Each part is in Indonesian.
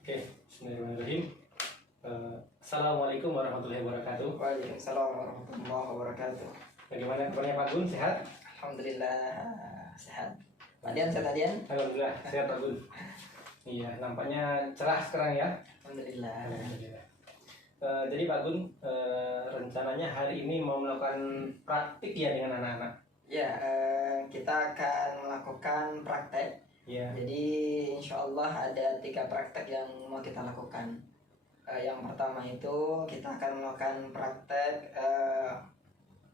Oke, bismillahirrahmanirrahim. Assalamualaikum warahmatullahi wabarakatuh. Waalaikumsalam warahmatullahi wabarakatuh. Bagaimana kabarnya Pak Gun? Sehat? Alhamdulillah sehat. Adian sehat Adian? Alhamdulillah sehat Pak Gun. Iya, nampaknya cerah sekarang ya. Alhamdulillah. Alhamdulillah. Jadi Pak Gun, rencananya hari ini mau melakukan praktik ya dengan anak-anak. Ya, kita akan melakukan praktek. Iya. Jadi insya Allah ada 3 praktek yang mau kita lakukan. Yang pertama itu kita akan melakukan praktek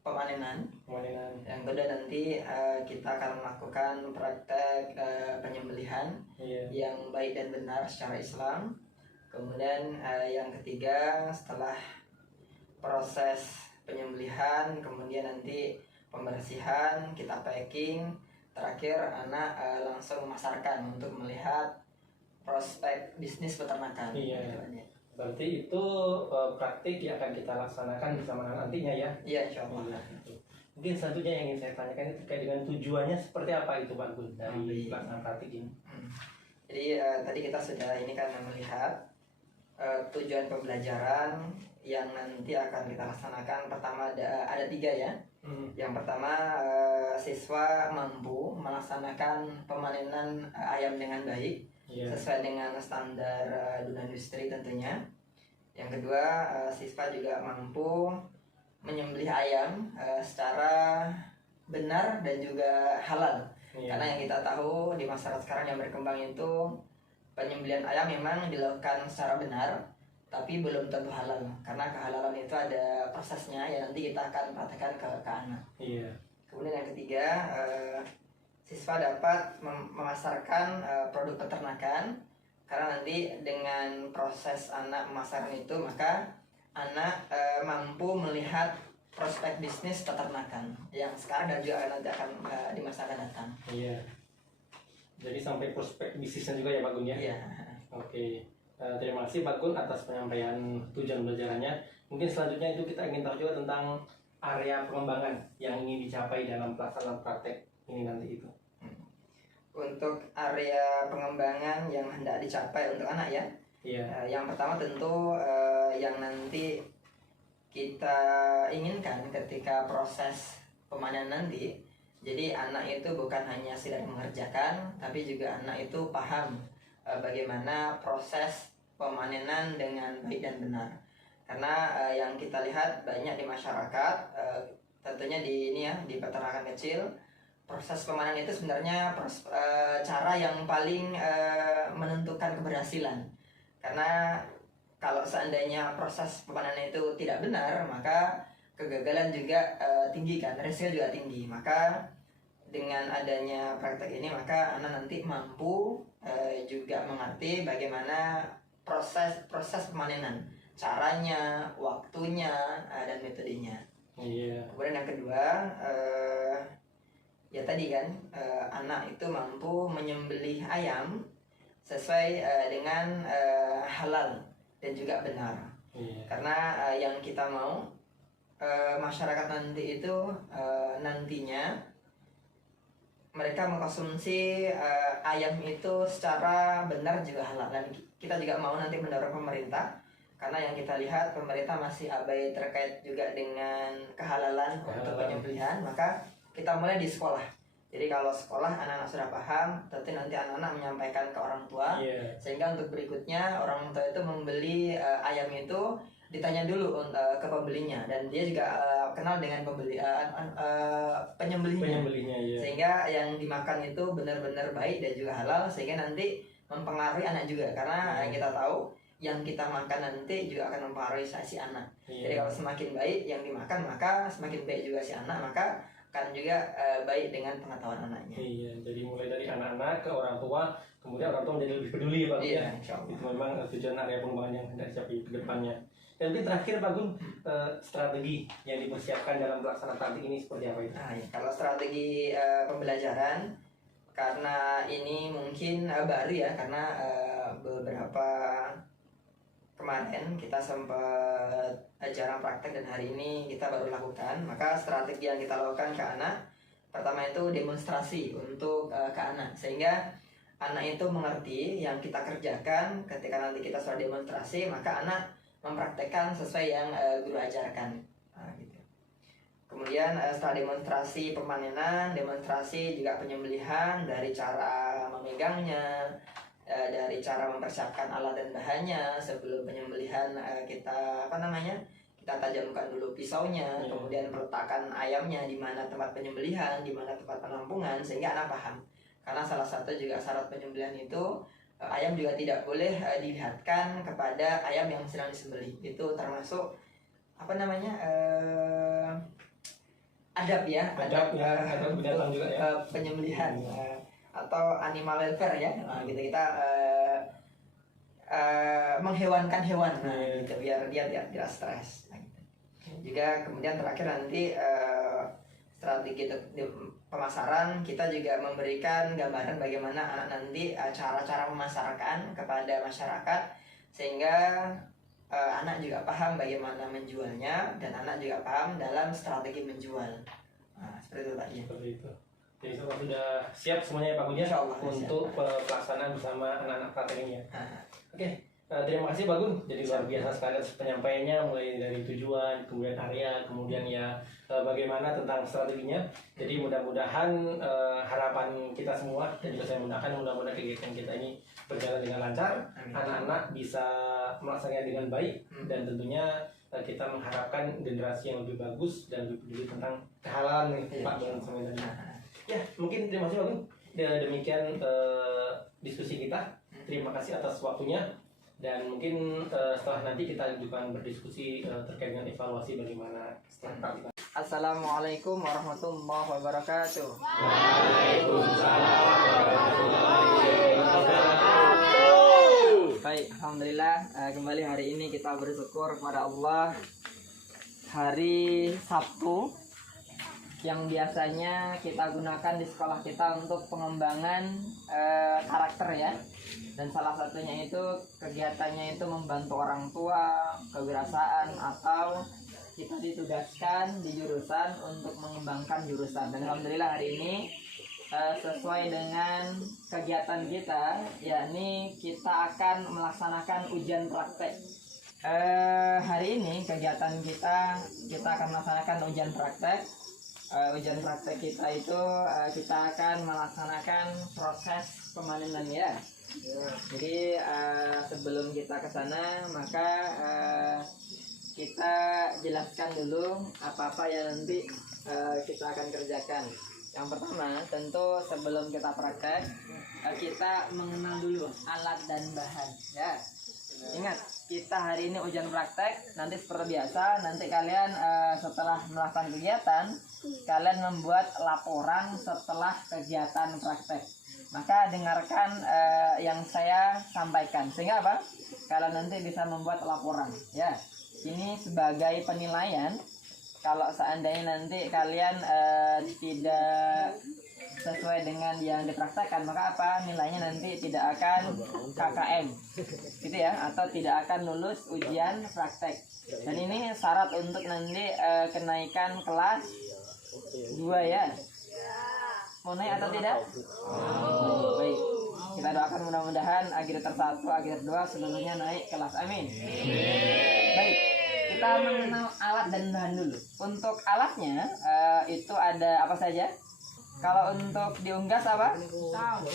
pemanenan. Pemanenan. Yang kedua nanti kita akan melakukan praktek penyembelihan yang baik dan benar secara Islam. Kemudian yang ketiga setelah proses penyembelihan, kemudian nanti pembersihan, kita packing, terakhir anak langsung memasarkan untuk melihat prospek bisnis peternakan. Iya. Berarti itu praktik yang akan kita laksanakan bersama anak nantinya ya? Iya, insya Allah. Mungkin selanjutnya yang ingin saya tanyakan terkait dengan tujuannya seperti apa itu Pak Gun dari pelaksanaan praktik ini? Jadi tadi kita sudah ini kan melihat tujuan pembelajaran yang nanti akan kita laksanakan. Pertama ada 3 ya. Yang pertama siswa mampu melaksanakan pemanenan ayam dengan baik sesuai dengan standar dunia industri tentunya. Yang kedua siswa juga mampu menyembelih ayam secara benar dan juga halal. Karena yang kita tahu di masyarakat sekarang yang berkembang itu penyembelihan ayam memang dilakukan secara benar, tapi belum tentu halal. Karena kehalalan itu ada prosesnya yang nanti kita akan praktekkan ke anak. Iya. Kemudian yang ketiga, siswa dapat memasarkan produk peternakan. Karena nanti dengan proses anak memasarkan itu, maka anak mampu melihat prospek bisnis peternakan yang sekarang dan juga nanti akan di masa akan datang. Iya. Jadi sampai prospek bisnisnya juga ya Pak Gun ya? Iya. Oke. Terima kasih Pak Gun atas penyampaian tujuan belajarannya. Mungkin selanjutnya itu kita ingin tahu juga tentang area pengembangan yang ingin dicapai dalam pelaksanaan praktek ini nanti itu. Untuk area pengembangan yang hendak dicapai untuk anak ya. Iya. Yang pertama tentu yang nanti kita inginkan ketika proses pemanenan nanti, jadi anak itu bukan hanya sekedar mengerjakan, tapi juga anak itu paham bagaimana proses pemanenan dengan baik dan benar. Karena yang kita lihat banyak di masyarakat, tentunya di ini ya, di peternakan kecil, proses pemanenan itu sebenarnya cara yang paling menentukan keberhasilan. Karena kalau seandainya proses pemanenan itu tidak benar, maka kegagalan juga tinggi kan, risiko juga tinggi. Maka dengan adanya praktek ini, maka anak nanti mampu juga mengerti bagaimana proses pemanenan, caranya, waktunya, dan metodenya. Iya. Kemudian yang kedua, ya tadi kan anak itu mampu menyembelih ayam sesuai dengan halal dan juga benar. Karena yang kita mau masyarakat nanti itu nantinya mereka mengkonsumsi ayam itu secara benar juga halal. Dan kita juga mau nanti mendorong pemerintah, karena yang kita lihat pemerintah masih abai terkait juga dengan kehalalan untuk penyembelihan. Maka kita mulai di sekolah. Jadi kalau sekolah anak-anak sudah paham, tentu nanti anak-anak menyampaikan ke orang tua, sehingga untuk berikutnya orang tua itu membeli ayam itu ditanya dulu ke pembelinya, dan dia juga kenal dengan penyembelihnya, sehingga yang dimakan itu benar-benar baik dan juga halal, sehingga nanti mempengaruhi anak juga. Karena yang kita tahu yang kita makan nanti juga akan mempengaruhi si anak. Jadi kalau semakin baik yang dimakan, maka semakin baik juga si anak, maka akan juga baik dengan pengetahuan anaknya. Iya, jadi mulai dari anak-anak ke orang tua, kemudian orang tua menjadi lebih peduli ya Pak Gun. Iya, insyaallah. Itu memang tujuan area pengembangan yang hendak dicapai ke depannya. Dan mungkin terakhir Pak Gun, strategi yang dipersiapkan dalam pelaksanaan praktik ini seperti apa itu? Nah, ya, kalau strategi pembelajaran, karena ini mungkin baru ya, karena beberapa kemarin kita sempat jarang praktek dan hari ini kita baru lakukan. Maka strategi yang kita lakukan ke anak, pertama itu demonstrasi untuk ke anak, sehingga anak itu mengerti yang kita kerjakan. Ketika nanti kita sudah demonstrasi, maka anak mempraktekkan sesuai yang guru ajarkan. Nah, gitu. Kemudian setelah demonstrasi pemanenan, demonstrasi juga penyembelihan, dari cara memegangnya, dari cara mempersiapkan alat dan bahannya. Sebelum penyembelihan kita kita tajamkan dulu pisaunya, kemudian peletakan ayamnya di mana tempat penyembelihan, di mana tempat penampungan, sehingga anak paham. Karena salah satu juga syarat penyembelihan itu ayam juga tidak boleh dilihatkan kepada ayam yang sedang disembelih. Itu termasuk adab ya, adab binatang juga ya, penyembelihan atau animal welfare ya. Nah, gitu kita menghewankan hewan, gitu, biar dia tidak stres. Nah, gitu. Juga kemudian terakhir nanti strategi pemasaran, kita juga memberikan gambaran bagaimana anak nanti cara-cara memasarkan kepada masyarakat, sehingga anak juga paham bagaimana menjualnya, dan anak juga paham dalam strategi menjual. Nah, seperti itu Pak. Seperti itu. Jadi sudah siap semuanya Pak Gun untuk pelaksanaan bersama anak-anak praktek ini ya. Oke. Terima kasih Pak Gun, jadi luar biasa sekali penyampaiannya, mulai dari tujuan, kemudian area, kemudian ya bagaimana tentang strateginya. Jadi mudah-mudahan harapan kita semua, dan juga saya mudah-mudahan kegiatan kita ini berjalan dengan lancar, anak-anak bisa melaksanakannya dengan baik, dan tentunya kita mengharapkan generasi yang lebih bagus dan lebih peduli tentang kehalalan nih Pak Gun sama tadi. Ya, mungkin terima kasih Pak Gun. Demikian diskusi kita. Terima kasih atas waktunya. Dan mungkin setelah nanti kita juga berdiskusi terkait dengan evaluasi bagaimana setelah kita. Assalamualaikum warahmatullahi wabarakatuh. Waalaikumsalam warahmatullahi wabarakatuh. Baik, alhamdulillah kembali hari ini kita bersyukur kepada Allah. Hari Sabtu yang biasanya kita gunakan di sekolah kita untuk pengembangan karakter ya. Dan salah satunya itu kegiatannya itu membantu orang tua, kewirausahaan, atau kita ditugaskan di jurusan untuk mengembangkan jurusan. Dan alhamdulillah hari ini sesuai dengan kegiatan kita, yakni kita akan melaksanakan ujian praktek. Hari ini kegiatan kita akan melaksanakan ujian praktek. Ujian praktek kita itu kita akan melaksanakan proses pemanenan ya. Jadi sebelum kita ke sana, maka kita jelaskan dulu apa-apa yang nanti kita akan kerjakan. Yang pertama, tentu sebelum kita praktek, kita mengenal dulu alat dan bahan ya. Ingat, kita hari ini ujian praktek. Nanti seperti biasa, nanti kalian setelah melakukan kegiatan, kalian membuat laporan setelah kegiatan praktek. Maka dengarkan yang saya sampaikan, sehingga apa? Kalian nanti bisa membuat laporan ya. Ini sebagai penilaian. Kalau seandainya nanti kalian tidak sesuai dengan yang dipraktekkan, maka apa? Nilainya nanti tidak akan KKM gitu ya, atau tidak akan lulus ujian praktek. Dan ini syarat untuk nanti kenaikan kelas 2 ya. Mau naik atau tidak? Baik. Kita doakan mudah-mudahan agregator 1, agregator 2 seluruhnya naik kelas. Amin. Baik. Kita mengenal alat dan bahan dulu. Untuk alatnya itu ada apa saja? Kalau untuk diunggas apa?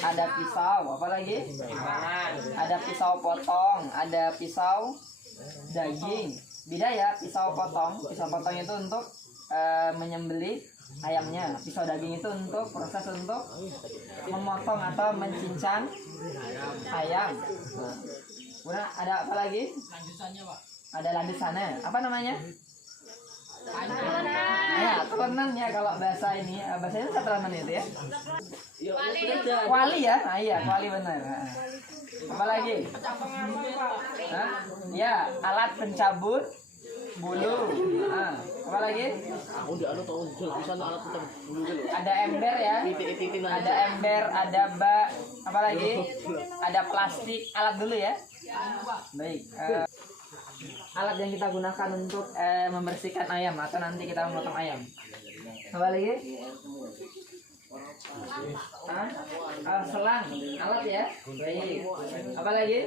Ada pisau, apa lagi? Ada pisau potong, ada pisau daging. Beda ya, pisau potong. Pisau potong itu untuk menyembelih ayamnya. Pisau daging itu untuk proses untuk memotong atau mencincang ayam. Kemudian ada apa lagi? Lanjutannya Pak. Ada lanjutannya. Apa namanya? Ya, telenan ya kalau bahasa ini. Bahasanya itu telenan itu ya. Kuali ya? Nah, iya, kuali benar. Apa lagi? Ya, alat pencabut bulu. Apa lagi? Ada ember ya. Ada ember, ada bak. Apa lagi? Ada plastik. Alat dulu ya. Baik. Alat yang kita gunakan untuk membersihkan ayam atau nanti kita memotong ayam. Apa lagi? Selang alat ya. Baik. Apa lagi?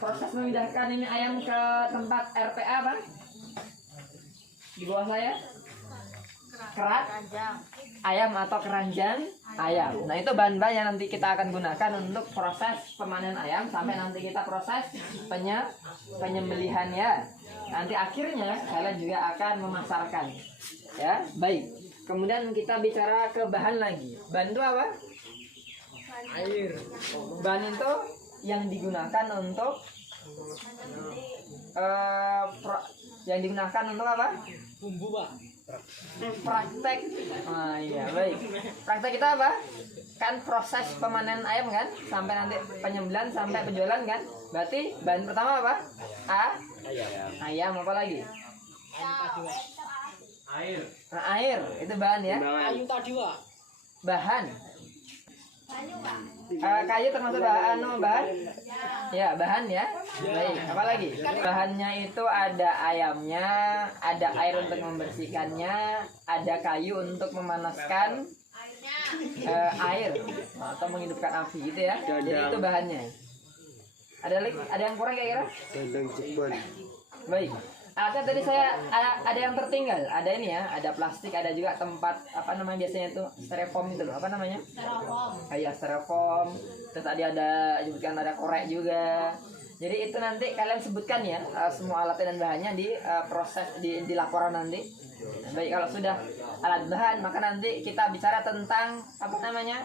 Proses memindahkan ini ayam ke tempat RPA apa? Di bawah saya? Kerat ayam atau keranjang ayam. Nah, itu bahan-bahan yang nanti kita akan gunakan untuk proses pemanen ayam sampai nanti kita proses penyembelihannya. Nanti akhirnya kalian juga akan memasarkan. Ya, baik. Kemudian kita bicara ke bahan lagi. Bahan itu apa? Air. Bahan itu yang digunakan untuk yang digunakan untuk apa? Bumbu, Pak. Praktek. Iya, baik. Praktek kita apa? Kan proses pemanen ayam kan, sampai nanti penyembelihan sampai penjualan kan. Berarti bahan pertama apa? Ayam apa lagi? Air. Nah, air itu bahan ya. Kayu tadi, Pak. Bahan. Kayu termasuk bahan, bahan? Ya, bahan ya. Baik, apa lagi? Bahannya itu ada ayamnya, ada air untuk membersihkannya, ada kayu untuk memanaskan air atau menghidupkan api gitu ya. Jadi itu bahannya. Ada yang kurang kira-kira? Baik. Alatnya tadi saya ada yang tertinggal. Ada ini ya, ada plastik, ada juga tempat apa namanya biasanya itu styrofoam itu loh. Apa namanya? Styrofoam. Iya, styrofoam. Terus tadi ada disebutkan ada korek juga. Jadi itu nanti kalian sebutkan ya semua alatnya dan bahannya di proses di laporan nanti. Nah, baik, kalau sudah alat bahan maka nanti kita bicara tentang apa namanya?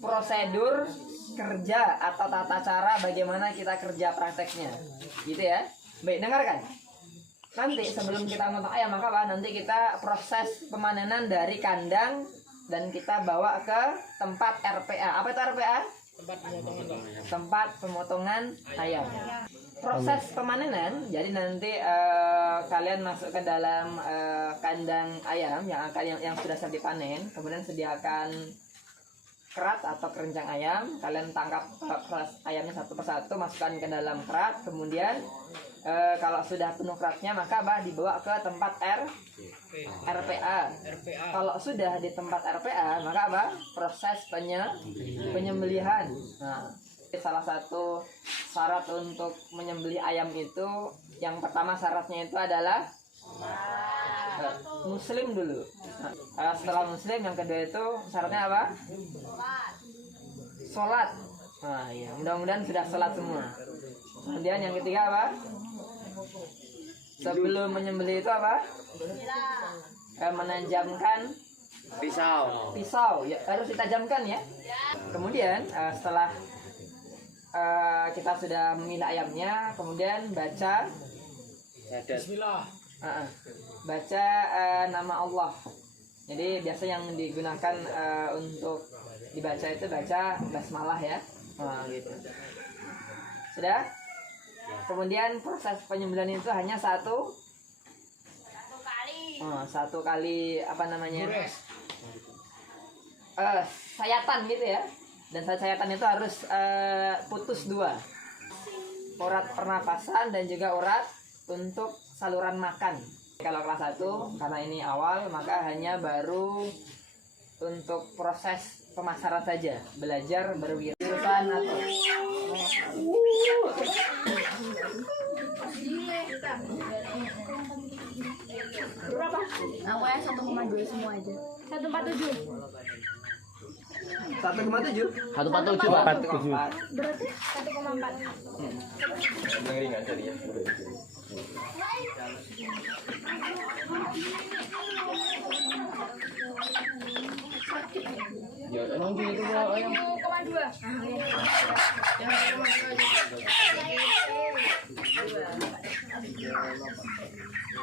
Prosedur kerja atau tata cara bagaimana kita kerja prakteknya. Gitu ya. Baik, dengarkan. Nanti sebelum kita motong ayam maka apa? Nanti kita proses pemanenan dari kandang dan kita bawa ke tempat RPA. Apa itu RPA? Tempat pemotongan ayam. Proses pemanenan, jadi nanti kalian masuk ke dalam kandang ayam yang sudah siap dipanen, kemudian sediakan kerat atau keranjang ayam, kalian tangkap ayamnya satu persatu, masukkan ke dalam kerat, kemudian kalau sudah penuh keratnya maka dibawa ke tempat RPA. Kalau sudah di tempat RPA maka proses penyembelihan. Nah, salah satu syarat untuk menyembelih ayam itu yang pertama syaratnya itu adalah muslim dulu. Nah, setelah muslim yang kedua itu syaratnya apa? Sholat. Nah, ya, mudah-mudahan sudah sholat semua. Kemudian yang ketiga apa? Sebelum menyembelih itu apa? Menajamkan pisau ya, harus ditajamkan ya. Kemudian setelah kita sudah memilah ayamnya, kemudian baca Bismillah. Baca nama Allah. Jadi biasa yang digunakan untuk dibaca itu baca basmalah ya. Gitu. Sudah? Kemudian proses penyembelihan itu hanya satu kali apa namanya? Sayatan gitu ya. Dan sayatan itu harus putus dua. Urat pernapasan dan juga urat untuk saluran makan. Kalau kelas 1 karena ini awal maka hanya baru untuk proses pemasaran saja, belajar berwirausaha atau berapa? Aku yang 1,2 semua aja. 147. 1,7. 147 Pak. Berarti 1,4. Ringan tadi ya. Ya emang gitu Pak. 1,2.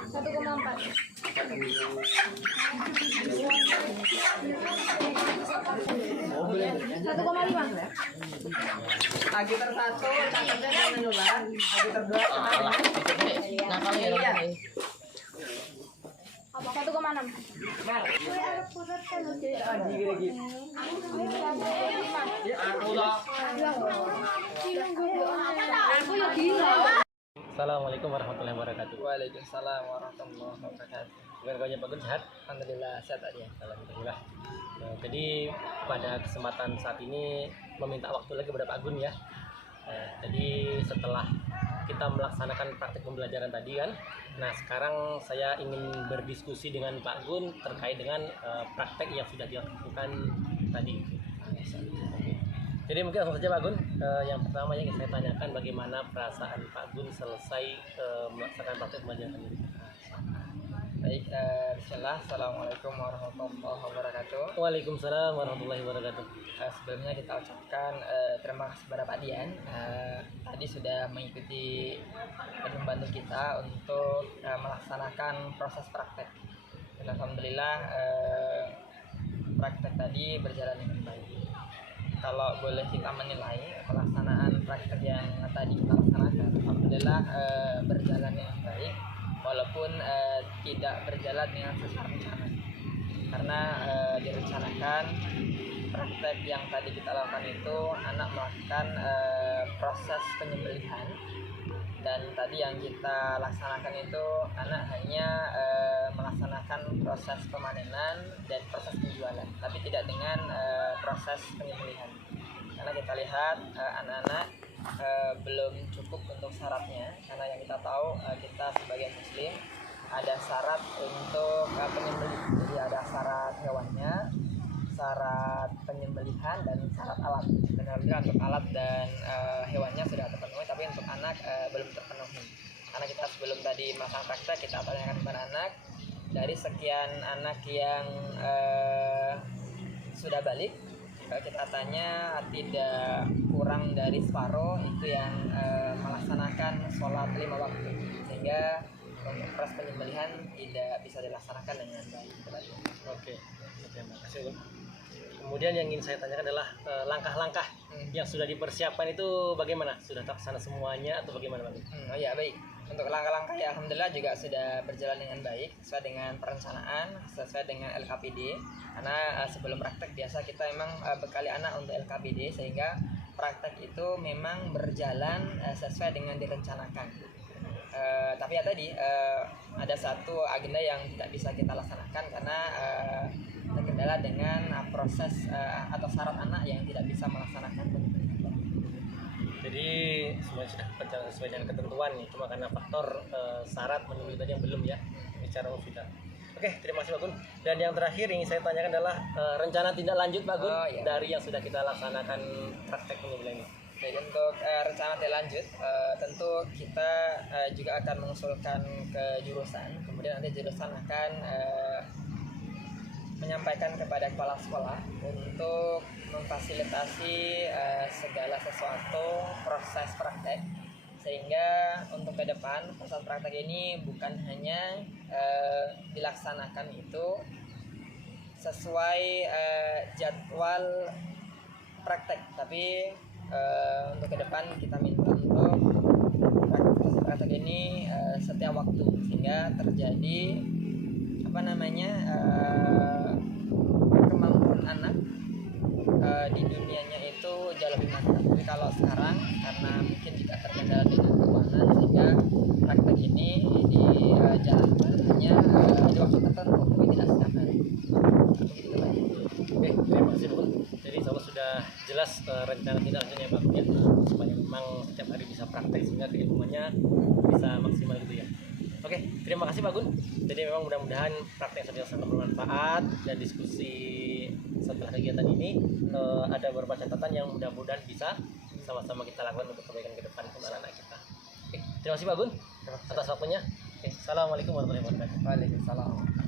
Satu koma empat. 1,5. Agiter 1 catatnya jangan ulang. Agiter 2 Nakal ya. iya. 1,6. Assalamualaikum warahmatullahi wabarakatuh. Waalaikumsalam warahmatullahi wabarakatuh. Gimana kabarnya Pak Gun, sehat? Alhamdulillah sehat aja. Alhamdulillah. Nah, jadi pada kesempatan saat ini meminta waktu lagi kepada Pak Gun ya. Jadi setelah kita melaksanakan praktek pembelajaran tadi kan, nah sekarang saya ingin berdiskusi dengan Pak Gun terkait dengan praktek yang sudah dilakukan tadi. Jadi mungkin langsung saja Pak Gun. Yang pertama yang ingin saya tanyakan, bagaimana perasaan Pak Gun selesai melaksanakan praktek pembelajaran ini? Baik, bismillah. Assalamualaikum warahmatullahi wabarakatuh. Waalaikumsalam warahmatullahi wabarakatuh. Sebelumnya kita ucapkan terima kasih kepada Pak Dian. Tadi sudah mengikuti dan membantu kita untuk melaksanakan proses praktek. Dan alhamdulillah praktek tadi berjalan dengan baik. Kalau boleh kita menilai pelaksanaan praktek yang tadi kita laksanakan, alhamdulillah berjalan dengan baik, walaupun tidak berjalan dengan sesuai rencana. Karena direncanakan praktek yang tadi kita lakukan itu anak melakukan proses penyembelihan, dan tadi yang kita laksanakan itu anak hanya melaksanakan proses pemanenan dan proses penjualan, tapi tidak dengan proses penyembelihan. Karena kita lihat anak-anak belum cukup untuk syaratnya, karena yang kita tahu kita sebagai muslim ada syarat untuk penyembelihan. Jadi ada syarat hewannya, syarat penyembelihan, dan syarat alat. Dan alhamdulillah untuk alat dan hewannya sudah terpenuhi, tapi untuk anak belum terpenuhi. Karena kita sebelum tadi melakukan praktek, kita tanyakan kepada anak, dari sekian anak yang sudah balik, kita tanya tidak kurang dari separuh itu yang melaksanakan sholat 5 waktu, sehingga untuk proses penyembelihan tidak bisa dilaksanakan dengan baik. Oke, terima kasih. Kemudian yang ingin saya tanyakan adalah langkah-langkah yang sudah dipersiapkan itu bagaimana? Sudah terlaksana semuanya atau bagaimana Pak? Oh ya, baik. Untuk langkah-langkah ya alhamdulillah juga sudah berjalan dengan baik, sesuai dengan perencanaan, sesuai dengan LKPD. Karena sebelum praktek biasa kita memang bekali anak untuk LKPD, sehingga praktek itu memang berjalan sesuai dengan direncanakan. Tapi ya tadi ada satu agenda yang tidak bisa kita laksanakan karena terkendala dengan proses atau syarat anak yang tidak bisa melaksanakan. Jadi semuanya sudah berjalan sesuai dengan ketentuan nih, cuma karena faktor syarat menyebut tadi yang belum ya, bicara umum sudah. Oke, terima kasih Pak Gun. Dan yang terakhir yang saya tanyakan adalah rencana tindak lanjut Pak Gun dari yang sudah kita laksanakan praktek penyembelihan ini. Jadi untuk rencana tindak lanjut, tentu kita juga akan mengusulkan ke jurusan, kemudian nanti jurusan akan menyampaikan kepada kepala sekolah untuk memfasilitasi segala sesuatu proses praktek, sehingga untuk ke depan proses praktek ini bukan hanya dilaksanakan itu sesuai jadwal praktek, tapi untuk ke depan kita minta untuk praktek ini setiap waktu, sehingga terjadi kemampuan anak di dunianya itu jauh lebih mantap. Tapi kalau sekarang karena mungkin juga terkendala dengan keuangan, sehingga praktek ini dijalankan hanya di waktu tertentu, tapi tidak setiap hari. Oke, terima kasih Pak. Jadi insya Allah sudah jelas rencana tindak lanjutnya Pak ya, supaya memang setiap hari bisa praktek sehingga keilmuannya bisa maksimal gitu ya. Oke, terima kasih Pak Gun. Jadi memang mudah-mudahan praktek yang sangat bermanfaat, dan diskusi setelah kegiatan ini ada beberapa catatan yang mudah-mudahan bisa sama-sama kita lakukan untuk kebaikan ke depan untuk anak-anak kita. Oke, terima kasih Pak Gun atas waktunya. Oke, assalamualaikum warahmatullahi wabarakatuh. Waalaikumsalam.